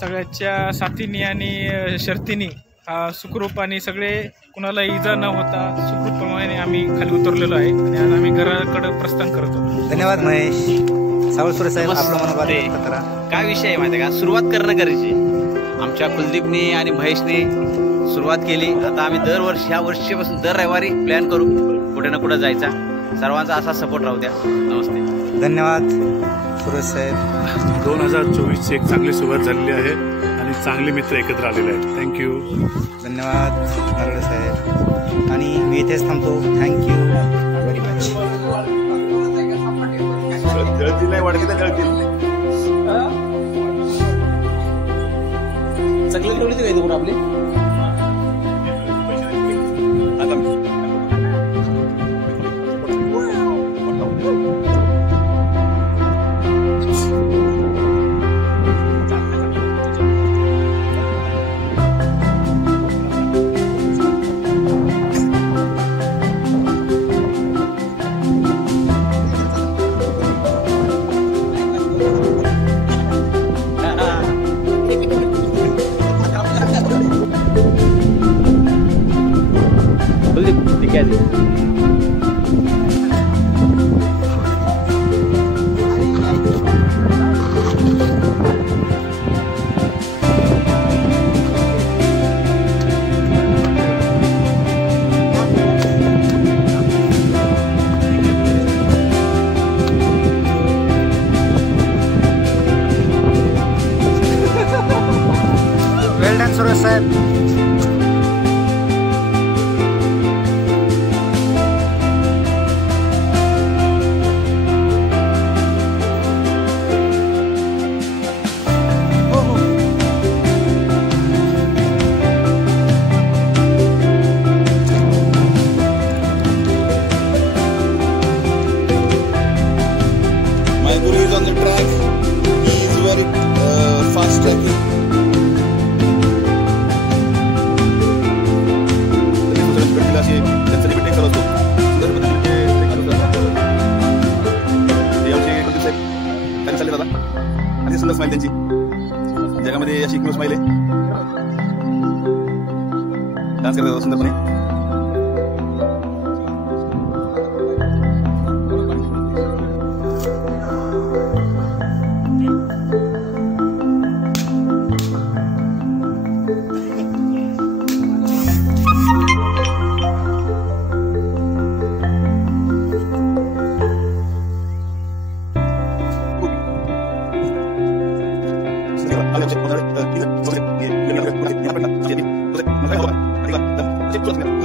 सगळ्याच्या साथीने आणि शर्तीने सुखरूप आणि सगळे कुणाला इजा न होता सुखरूपप्रमाणे आम्ही खाली उतरलेलो आहे आणि आज आम्ही घराकडे प्रस्थान करतो। धन्यवाद महेश। सावळसुरे साहेब आपलं मनोभाव व्यक्त करा। काय विषय आहे माहिती आहे का, सुरुवात करणं गरजेची। आमच्या कुलदीपने आणि महेशने सुरुवात केली। आता आम्ही दरवर्षी ह्या वर्षीपासून दर रविवारी प्लॅन करू कुठे ना कुठे जायचा। सर्वांचा असा सपोर्ट राहू द्या। नमस्ते, धन्यवाद सुरेश साहेब। 2024 ची एक चांगली सुरुवात झालेली आहे आणि चांगले मित्र एकत्र आलेले आहेत। थँक्यू, धन्यवाद नरळे साहेब। आणि मी इथेच थांबतो। Thank you very much. जळतील नाही वाढते तर जळतील सगळे ठेवली काय तुम्ही आपले वेल डन सुरेश साहेब। My guru is on the track. He is very fast tracking. त्यांचा लिमिट चालू असतो। सुंदर पद्धतीने आमचे कुलदीप साहेब त्यांनी चालले दादा आणि सुंदर स्माईल त्यांची जगामध्ये अशी एकमेव स्माईल आहे। डान्स करतात सुंदरपणे। Gracias.